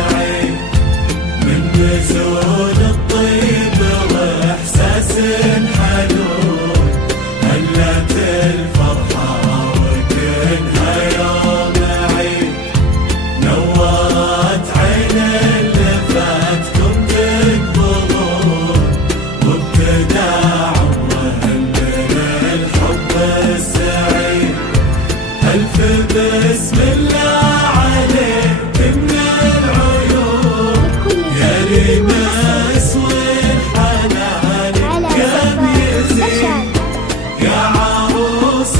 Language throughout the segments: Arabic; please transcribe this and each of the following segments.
سعيد من نزول الطيب واحساس حنون، هلت الفرحة وكنها يوم عيد، نورت عين اللي فاتكم تقبلون، وابتدى عمره من الحب السعيد. ألف بسم الله عليك من العيون، يا ريمس والحنان كم يزيد، يا عروس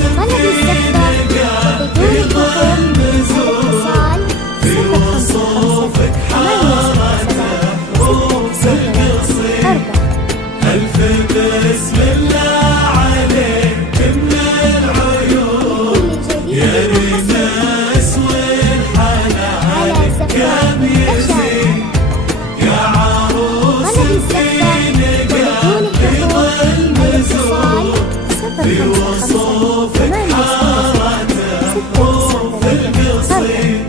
في ظل نزول، في وصوفك حارت حروف القصيد. ألف بسم الله عليك من العيون، يا ريمس والحنان كم يزيد، يا عروس في نقاب في ظل نزول، في وصوفك حارت حروف القصيد.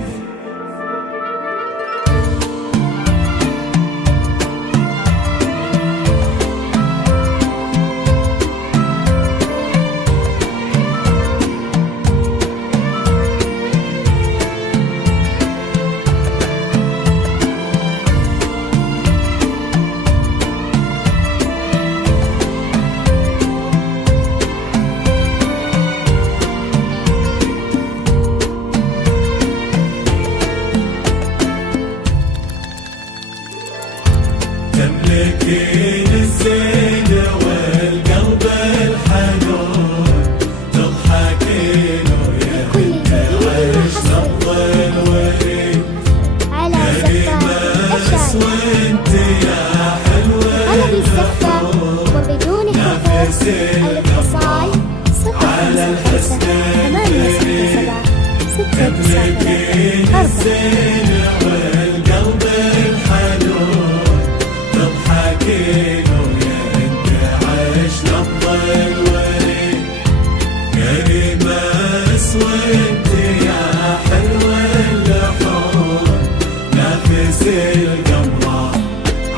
تملكين الزين والقلب الحنون، تضحكين ويا بنت عيش نبض الوريد، كريمس وانت يا حلوة الفخور، نفس القمر على الحسن الفريد. تملكين الزين والقلب الحنون، تضحكين ويا انت عيش نبض الوريد، كريمس وانت يا حلوة اللحون، نفس القمر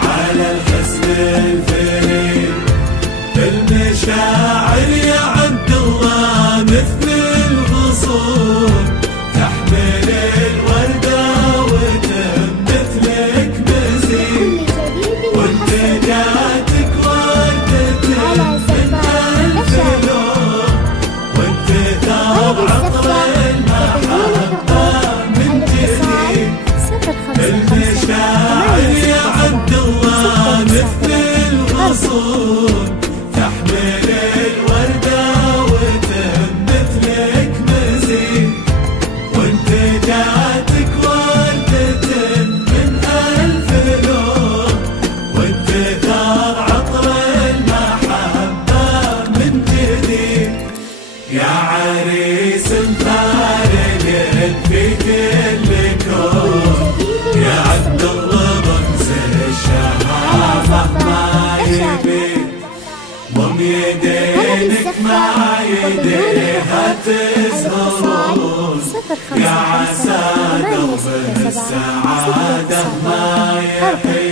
على الحسن الفريد. المشاعر يا عبد الله مثل الغصون، تحمل الوردة وتنبت لك مزيد، وانت جاتك وردة من ألف لون، وانت ثار عطر المحبة من جديد. المشاعر يا عبد الله مثل الغصون، تحمل الوردة وتنبت لك مزيد، وانت جاتك وردة من ألف لون، وانت ثار عطر المحبة من جديد. يا عريس مفارق في كل كون، يا عبد الله رمز الشهامة ما يبيد، ضم يدينك مع يديها تزهرون، يا عسى درب السعادة ما يحيد.